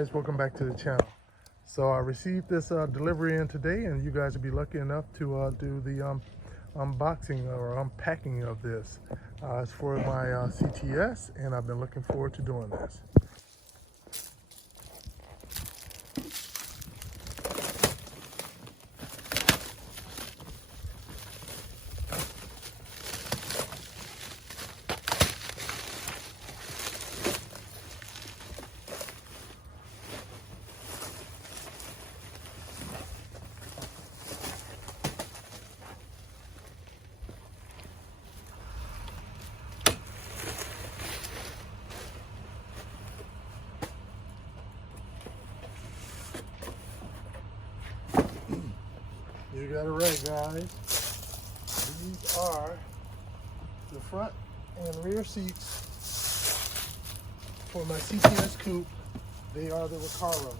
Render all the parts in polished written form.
guys, welcome back to the channel. So I received this delivery in today, and you guys will be lucky enough to do the unboxing or unpacking of this. It's for my CTS, and I've been looking forward to doing this. You got it right, guys. These are the front and rear seats for my CTS coupe. They are the Recaros.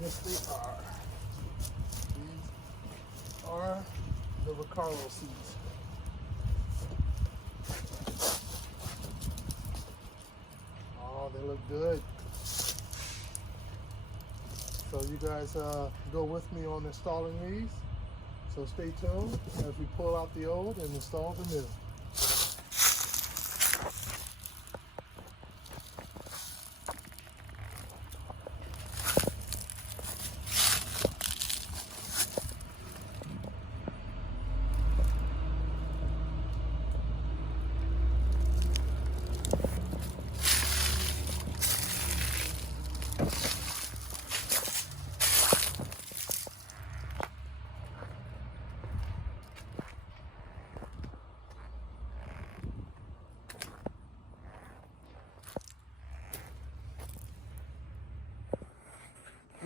Yes, they are. These are the Recaro seats. Oh, they look good. So you guys go with me on installing these. So stay tuned as we pull out the old and install the new.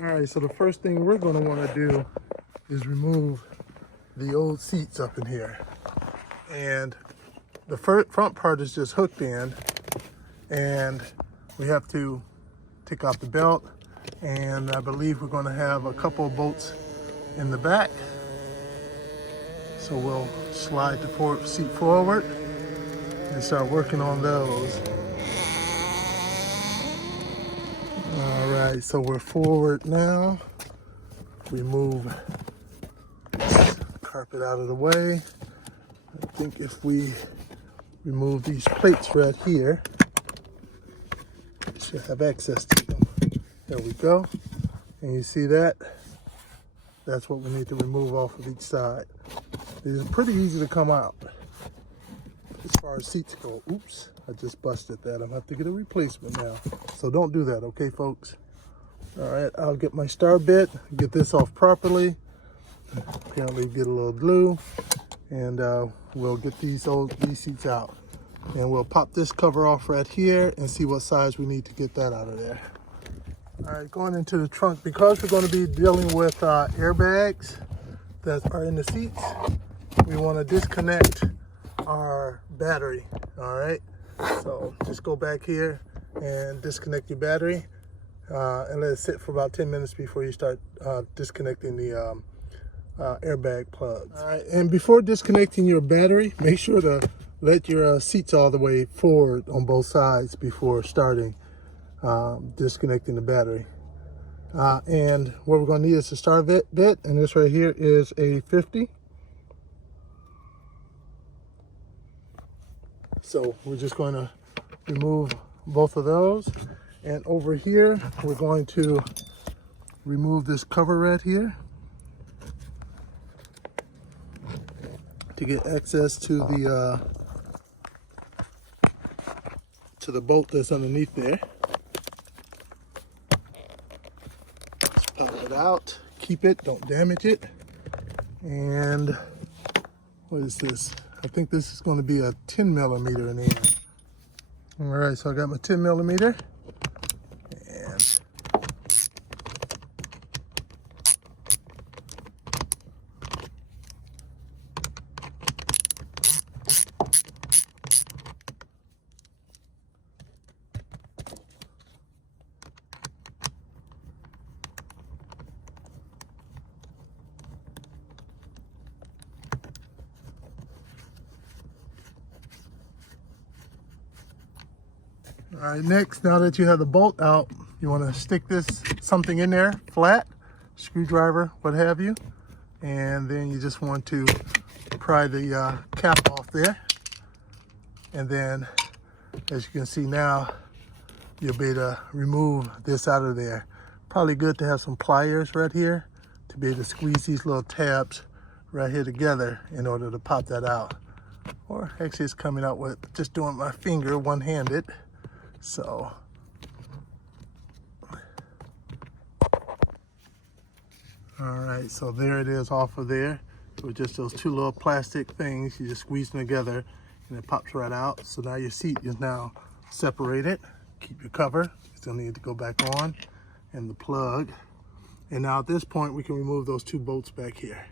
All right, so the first thing we're going to want to do is remove the old seats up in here. And the front part is just hooked in, and we have to take out the belt, and I believe we're going to have a couple of bolts in the back. So we'll slide the seat forward and start working on those. All right, so we're forward now. We move this carpet out of the way. I think if we remove these plates right here, we should have access to them. There we go. And you see that? That's what we need to remove off of each side. It's pretty easy to come out as far as seats go. Oops, I just busted that. I'm gonna have to get a replacement now. So don't do that, okay, folks? All right, I'll get my star bit, get this off properly. Apparently get a little glue, and we'll get these seats out. And we'll pop this cover off right here and see what size we need to get that out of there. All right, going into the trunk, because we're gonna be dealing with airbags that are in the seats, we wanna disconnect our battery, all right? So just go back here and disconnect your battery and let it sit for about 10 minutes before you start disconnecting the airbag plugs. All right, and before disconnecting your battery, make sure to let your seats all the way forward on both sides before starting disconnecting the battery. And what we're going to need is a star bit, and this right here is a 50. So we're just going to remove both of those. And over here, we're going to remove this cover right here to get access to the bolt that's underneath there. Just pop it out, keep it, don't damage it. And what is this? I think this is going to be a 10 millimeter in the end. All right, so I got my 10 millimeter. And All right, next, now that you have the bolt out, you want to stick something in there flat, screwdriver, what have you, and then you just want to pry the cap off there. And then, as you can see now, you'll be able to remove this out of there. Probably good to have some pliers right here to be able to squeeze these little tabs right here together in order to pop that out. Or actually it's coming out with just doing my finger one-handed. So, all right, so there it is off of there. With just those two little plastic things, you just squeeze them together and it pops right out. So now your seat is now separated. Keep your cover, you still need to go back on, and the plug. And now at this point, we can remove those two bolts back here.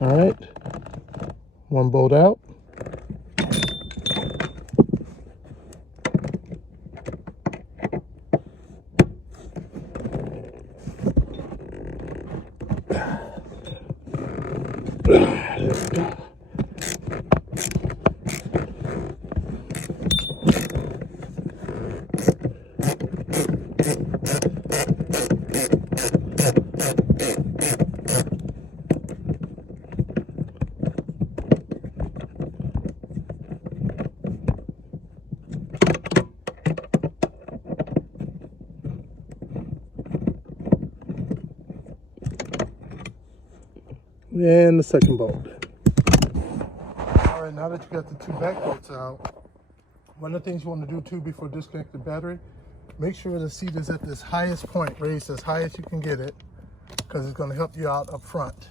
All right, one bolt out. And the second bolt. All right, now that you got the two back bolts out, one of the things you want to do too before disconnect the battery, make sure the seat is at this highest point, raised as high as you can get it, because it's going to help you out up front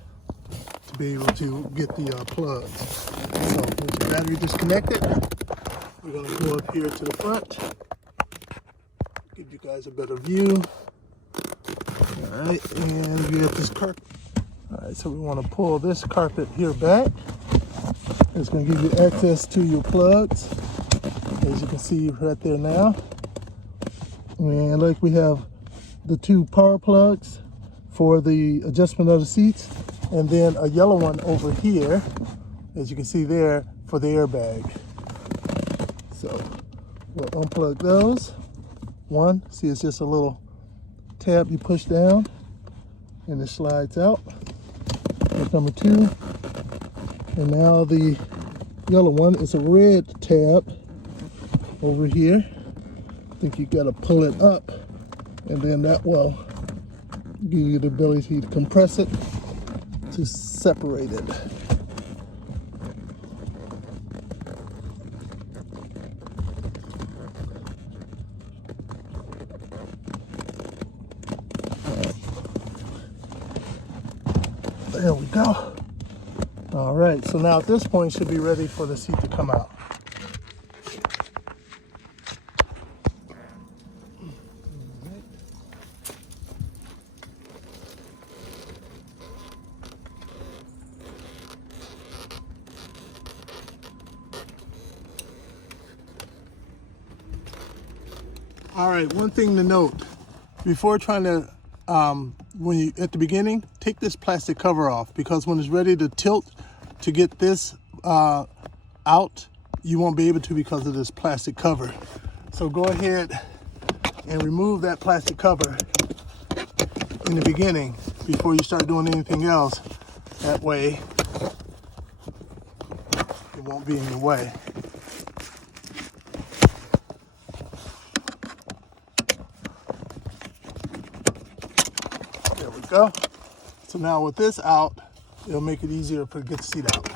to be able to get the plugs. So with your battery disconnected, we're going to go up here to the front, give you guys a better view. All right, and we got this carpet. All right, so we want to pull this carpet here back. It's going to give you access to your plugs, as you can see right there now. And like we have the two power plugs for the adjustment of the seats, and then a yellow one over here, as you can see there, for the airbag. So we'll unplug those. One, see, it's just a little tab you push down and it slides out. That's number two. And now the yellow one is a red tab over here. I think you gotta pull it up, and then that will give you the ability to compress it to separate it. There we go. All right, so now at this point, you should be ready for the seat to come out. All right, one thing to note, before trying to, when you, at the beginning, take this plastic cover off, because when it's ready to tilt to get this out, you won't be able to because of this plastic cover. So go ahead and remove that plastic cover in the beginning before you start doing anything else. That way, it won't be in your way. There we go. So now with this out, it'll make it easier to get the seat out.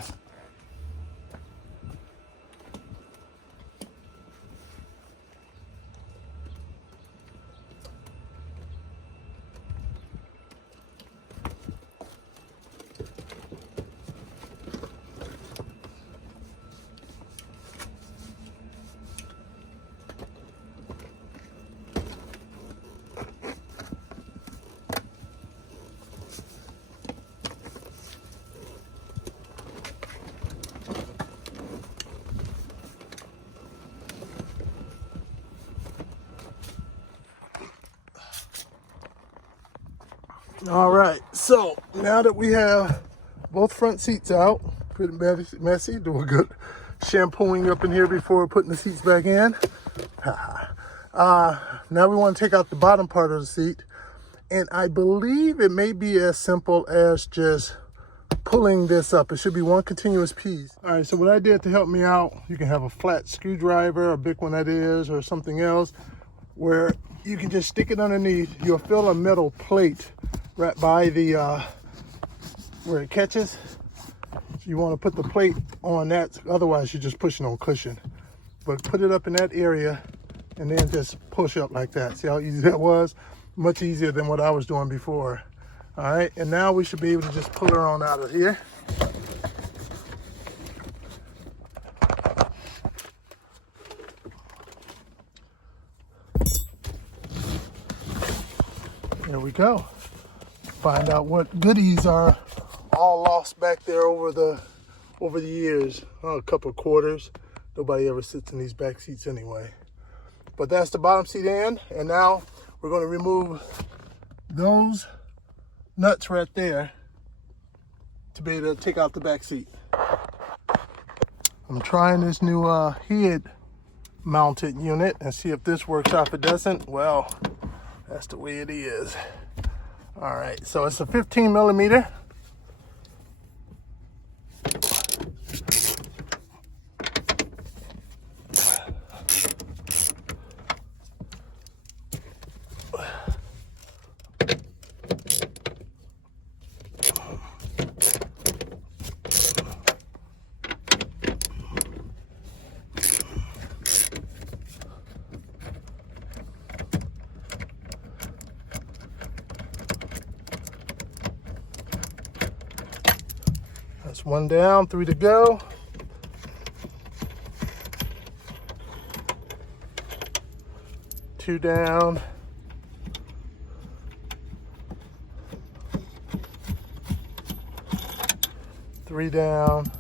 All right, so now that we have both front seats out, pretty messy, do a good shampooing up in here before putting the seats back in. Now we want to take out the bottom part of the seat, and I believe it may be as simple as just pulling this up. It should be one continuous piece. All right, so what I did to help me out, you can have a flat screwdriver, a big one that is, or something else, where you can just stick it underneath. You'll feel a metal plate right by the where it catches. So you want to put the plate on that, otherwise you're just pushing on cushion. But put it up in that area and then just push up like that. See how easy that was? Much easier than what I was doing before. All right, and now we should be able to just pull her on out of here. There we go. Find out what goodies are all lost back there over the years. Oh, a couple of quarters. Nobody ever sits in these back seats anyway. But that's the bottom seat end, and now we're going to remove those nuts right there to be able to take out the back seat. I'm trying this new head mounted unit and see if this works out. If it doesn't, well, that's the way it is. All right, so it's a 15 millimeter. That's one down, 3 to go. Two down. Three down.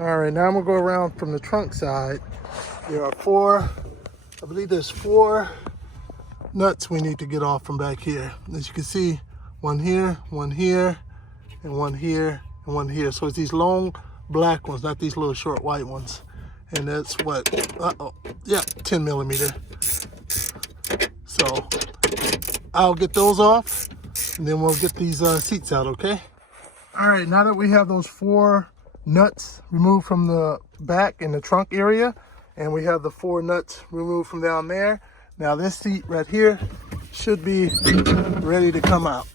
All right, now I'm gonna go around from the trunk side. There are four, I believe there's 4 nuts we need to get off from back here. As you can see, one here, and one here, and one here. So it's these long black ones, not these little short white ones. And that's what, yeah, 10 millimeter. So I'll get those off and then we'll get these seats out, okay? All right, now that we have those 4 nuts removed from the back in the trunk area, and we have the 4 nuts removed from down there, now this seat right here should be ready to come out.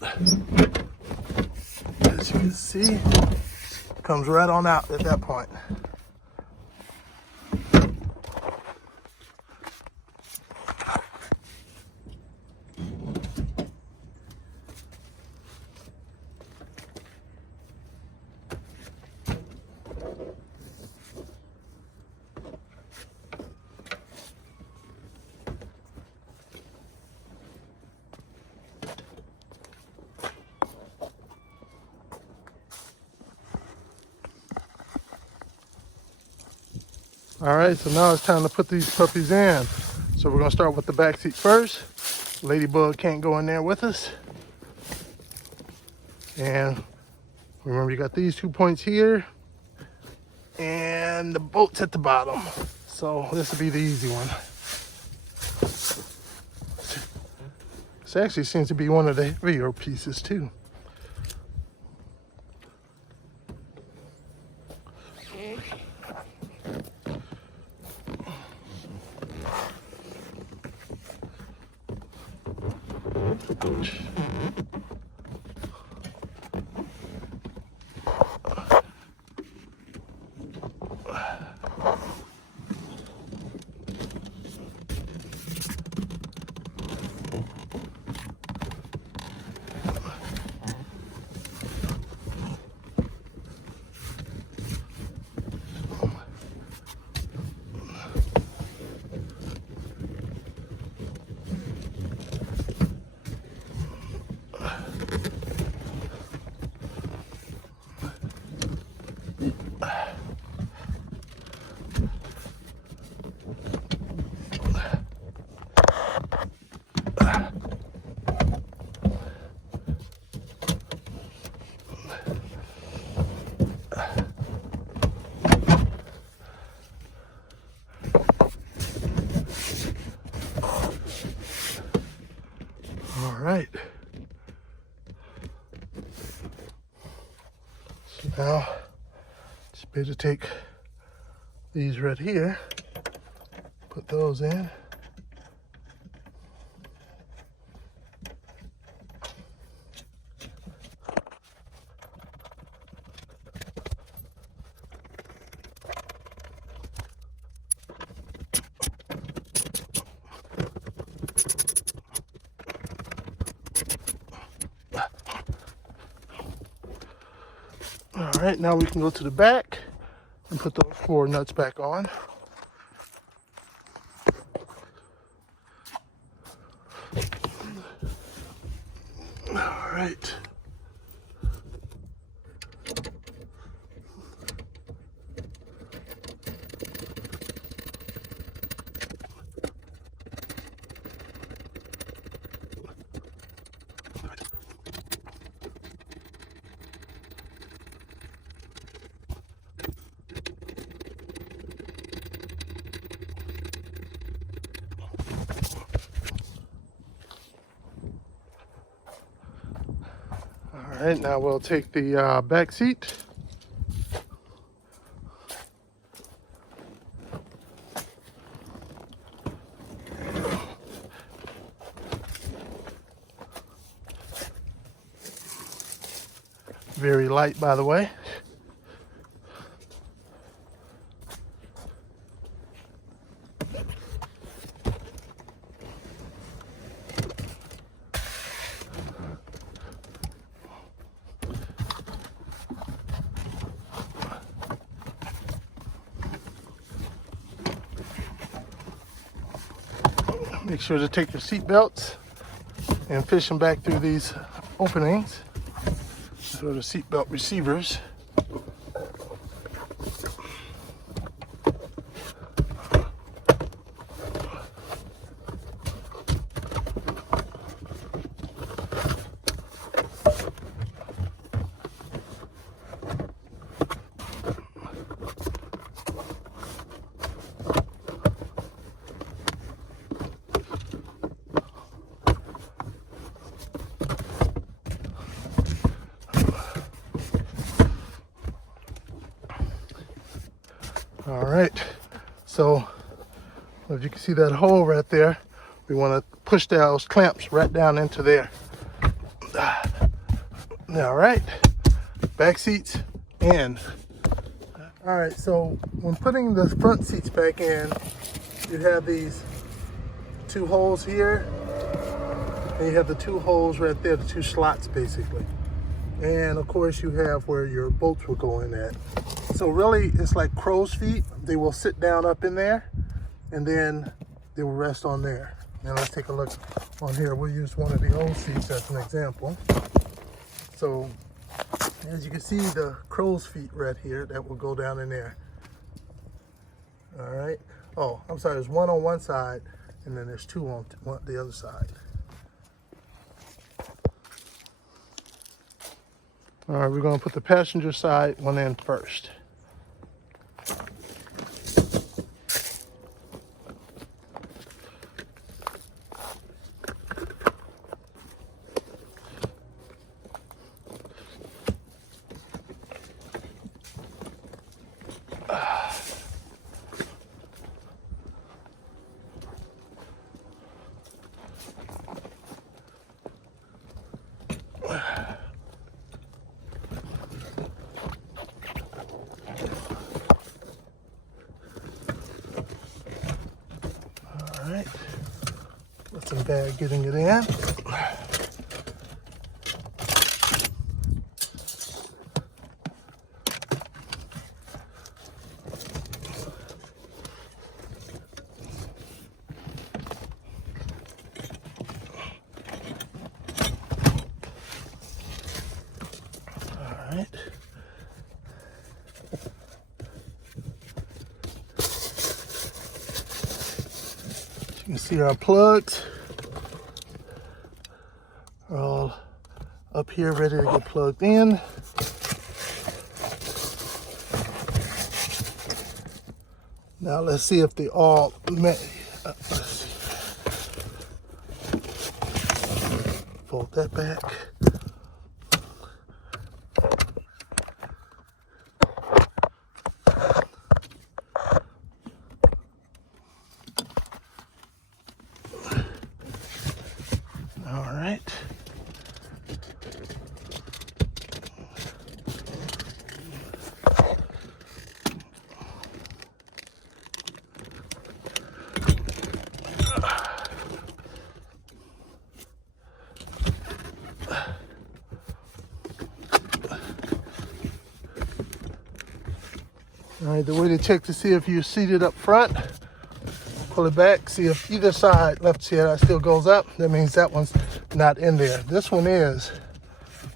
As you can see, comes right on out at that point. All right, so now it's time to put these puppies in. So we're gonna start with the back seat first. Ladybug can't go in there with us. And remember, you got these 2 points here and the bolts at the bottom. So this will be the easy one. This actually seems to be one of the heavier pieces too. right. So now, just better take these right here, put those in. All right, now we can go to the back and put those 4 nuts back on. All right. All right, now we'll take the back seat. Very light, by the way. Make sure to take your seat belts and fish them back through these openings. So the seat belt receivers. All right, so if you can see that hole right there, we want to push those clamps right down into there. All right, back seats in. All right, so when putting the front seats back in, you have these 2 holes here, and you have the 2 holes right there, the 2 slots basically. And of course you have where your bolts will go in at. So really it's like crow's feet. They will sit down up in there and then they will rest on there. Now let's take a look on here. We'll use one of the old seats as an example. So as you can see, the crow's feet right here, that will go down in there. All right. Oh, I'm sorry, there's 1 on one side and then there's 2 on the other side. All right, we're going to put the passenger side one in first. All right, wasn't bad getting it in. All right. You can see our plugs are all up here ready to get plugged in. Now let's see if they all fold that back. All right. All right, the way to check to see if you're seated up front, pull it back, see if either side, left side still goes up. That means that one's not in there. This one is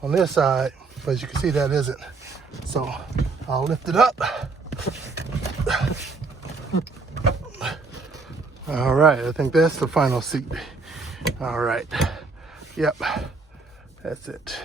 on this side, but as you can see, that isn't. So I'll lift it up. All right, I think that's the final seat. All right, yep, that's it.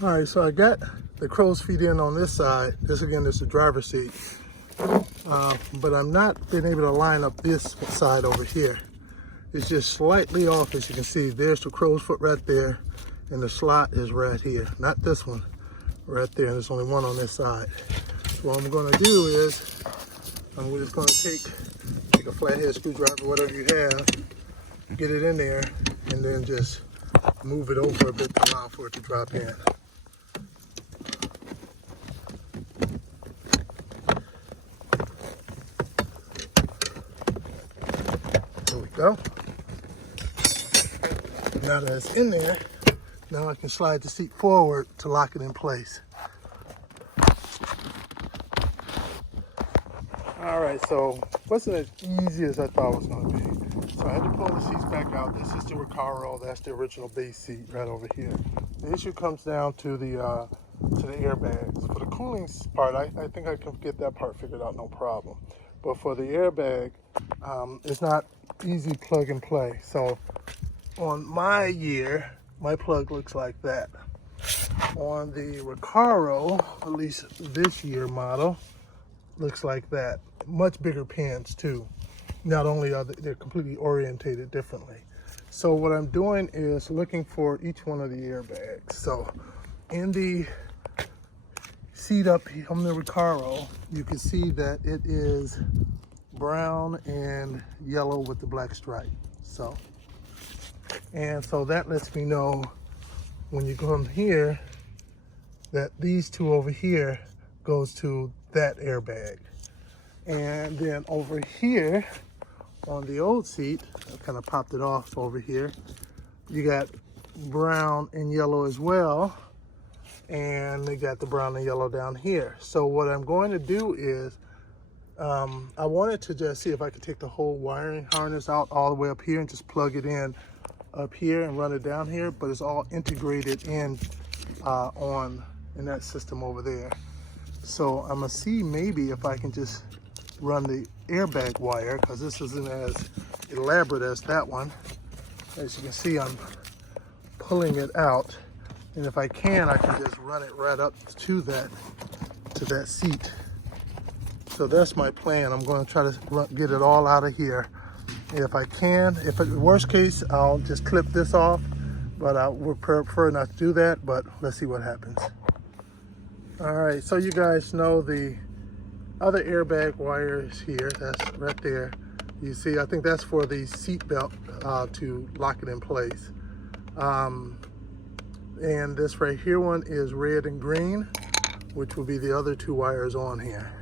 All right, so I got the crow's feet in on this side. This again is the driver's seat. But I'm not been able to line up this side over here. It's just slightly off, as you can see. There's the crow's foot right there, and the slot is right here. Not this one, right there. And there's only one on this side. So what I'm gonna do is, I'm just gonna take a flathead screwdriver, whatever you have, get it in there, and then just move it over a bit to allow for it to drop in. There we go. Now that it's in there, now I can slide the seat forward to lock it in place. All right, so wasn't as easy as I thought it was going to be. So I had to pull the seats back out. This is the Recaro. That's the original base seat right over here. The issue comes down to the airbags. For the cooling part, I think I can get that part figured out, no problem. But for the airbag, it's not easy plug and play. So on my year, my plug looks like that. On the Recaro, at least this year model, looks like that. Much bigger pins too. Not only are they're completely orientated differently. So what I'm doing is looking for each one of the airbags. So in the seat up here on the Recaro, you can see that it is brown and yellow with the black stripe. So that lets me know when you come here that these two over here goes to that airbag. And then over here on the old seat, I kind of popped it off over here, you got brown and yellow as well, and they got the brown and yellow down here. So what I'm going to do is I wanted to just see if I could take the whole wiring harness out all the way up here and just plug it in up here and run it down here, but it's all integrated in in that system over there. So I'm gonna see maybe if I can just run the airbag wire, because this isn't as elaborate as that one. As you can see, I'm pulling it out, and if I can just run it right up to that seat. So that's my plan. I'm going to try to get it all out of here. If I can, worst case, I'll just clip this off, but I would prefer not to do that, but let's see what happens. All right, so you guys know the other airbag wire is here. That's right there. You see, I think that's for the seat belt to lock it in place. And this right here one is red and green, which will be the other two wires on here.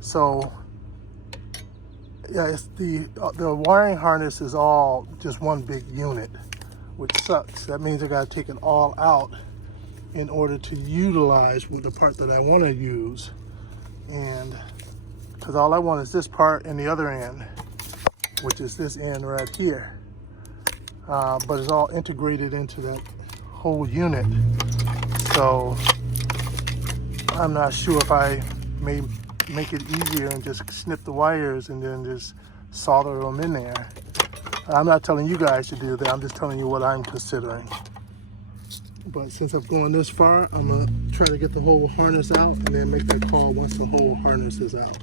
So yeah, it's the wiring harness is all just one big unit, which sucks. That means I gotta take it all out in order to utilize with the part that I want to use. And because all I want is this part and the other end, which is this end right here. But it's all integrated into that whole unit. So I'm not sure if I may make it easier and just snip the wires and then just solder them in there. I'm not telling you guys to do that. I'm just telling you what I'm considering. But since I've gone this far, I'm gonna try to get the whole harness out and then make that call once the whole harness is out.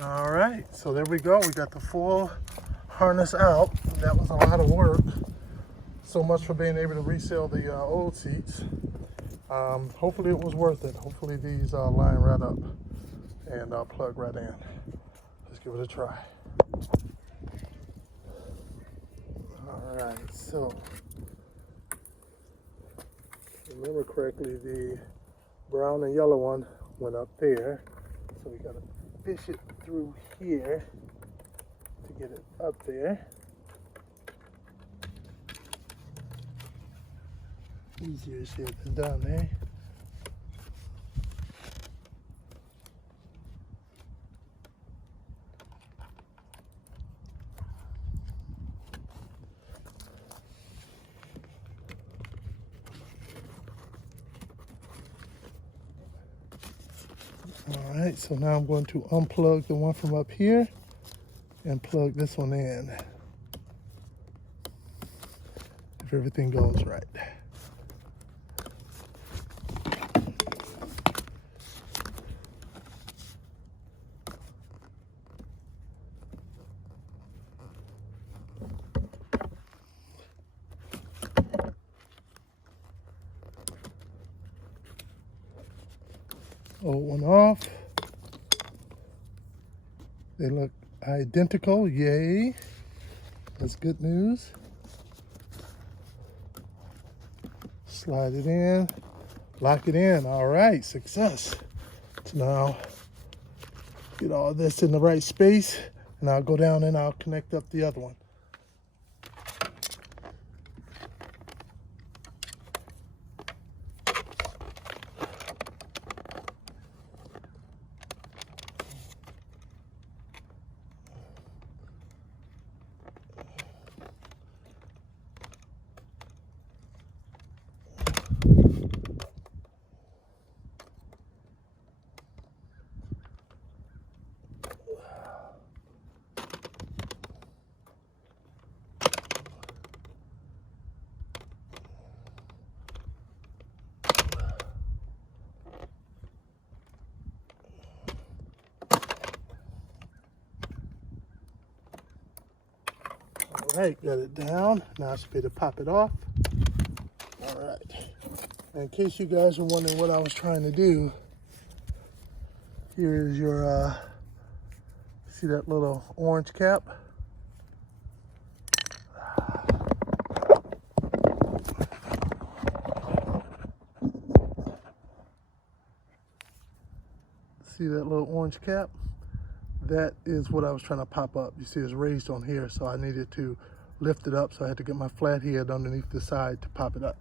All right, so there we go. We got the full harness out. That was a lot of work. So much for being able to resell the old seats. Hopefully it was worth it. Hopefully these line right up and plug right in. Let's give it a try. All right, so if I remember correctly, the brown and yellow one went up there. So we got to fish it through here to get it up there. Easier said than done, eh? All right, so now I'm going to unplug the one from up here and plug this one in, if everything goes right. Old one off. They look identical, yay. That's good news. Slide it in, lock it in. All right, success. So now get all this in the right space and I'll go down and I'll connect up the other one. All right, got it down. Now I should be able to pop it off. All right. And in case you guys are wondering what I was trying to do, here is your, see that little orange cap? See that little orange cap? That is what I was trying to pop up. You see it's raised on here, so I needed to lift it up, so I had to get my flat head underneath the side to pop it up.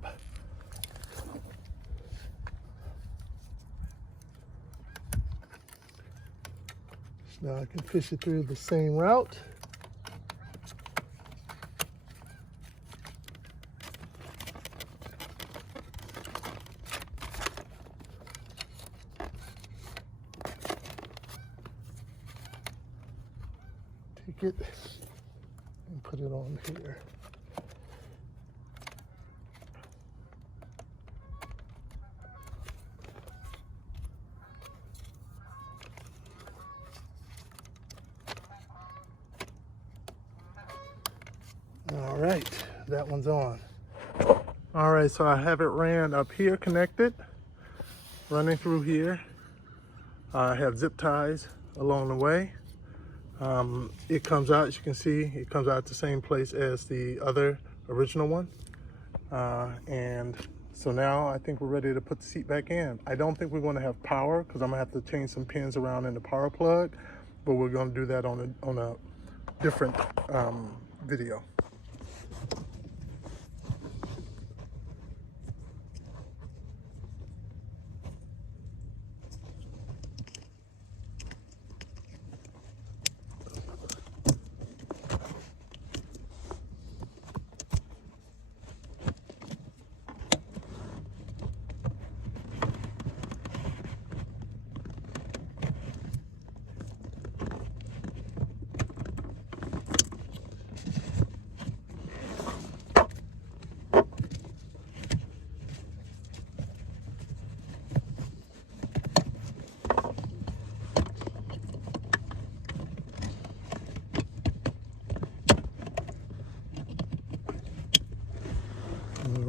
So now I can fish it through the same route. Take it and put it on here. All right, that one's on. All right, so I have it ran up here connected, running through here. I have zip ties along the way. It comes out, as you can see, it comes out the same place as the other original one. And so now I think we're ready to put the seat back in. I don't think we're going to have power because I'm going to have to change some pins around in the power plug, but we're going to do that on a different video.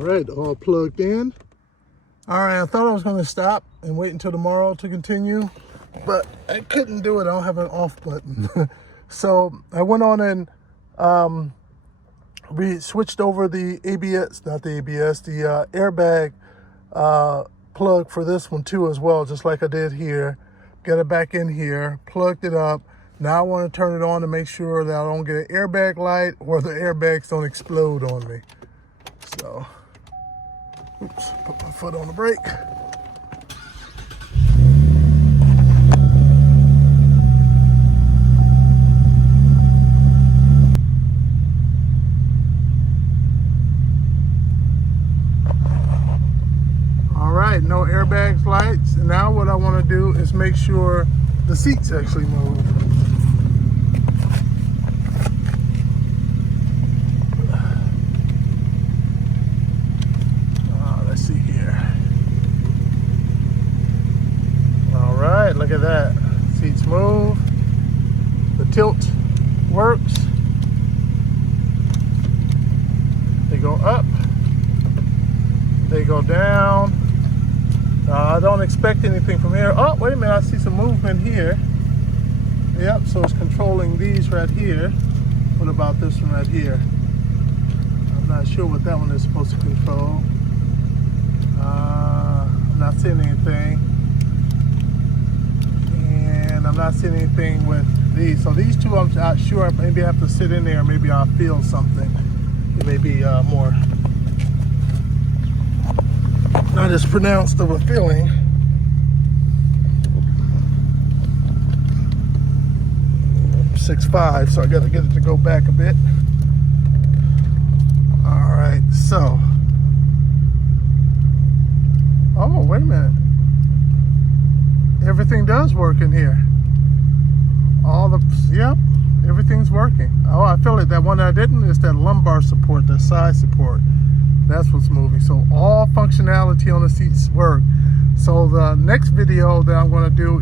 All right, all plugged in. All right, I thought I was going to stop and wait until tomorrow to continue, but I couldn't do it. I don't have an off button. So I went on and we switched over the ABS, not the ABS, the airbag plug for this one too as well, just like I did here. Got it back in here, plugged it up. Now I want to turn it on to make sure that I don't get an airbag light or the airbags don't explode on me. So, oops, put my foot on the brake. All right, no airbags, lights. And now what I want to do is make sure the seats actually move. Look at that. Seats move. The tilt works. They go up. They go down. I don't expect anything from here. Oh, wait a minute. I see some movement here. Yep, so it's controlling these right here. What about this one right here? I'm not sure what that one is supposed to control. I'm not seeing anything. I'm not seeing anything with these. So these two, I'm not sure. Maybe I have to sit in there. Maybe I'll feel something. It may be more, not as pronounced of a feeling. I'm 6'5", so I got to get it to go back a bit. All right, so. Oh, wait a minute. Everything does work in here. Yep, everything's working. Oh, I feel it. That one I didn't is that lumbar support, that side support. That's what's moving. So all functionality on the seats work. So the next video that I'm going to do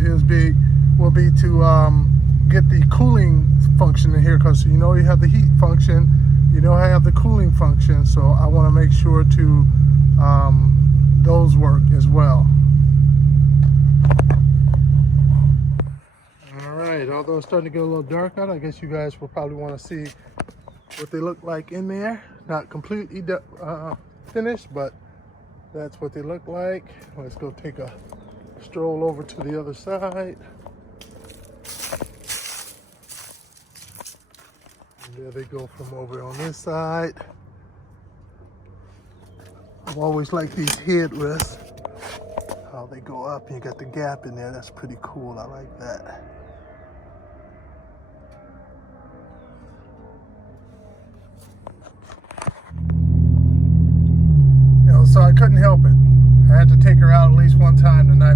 will be to get the cooling function in here, because you know you have the heat function, you know I have the cooling function. So I want to make sure to those work as well. Alright, although it's starting to get a little dark out, I guess you guys will probably want to see what they look like in there. Not completely finished, but that's what they look like. Let's go take a Stroll over to the other side. And there they go from over on this side. I've always liked these headrests, how they go up and you got the gap in there. That's pretty cool. I like that. So I couldn't help it. I had to take her out at least one time tonight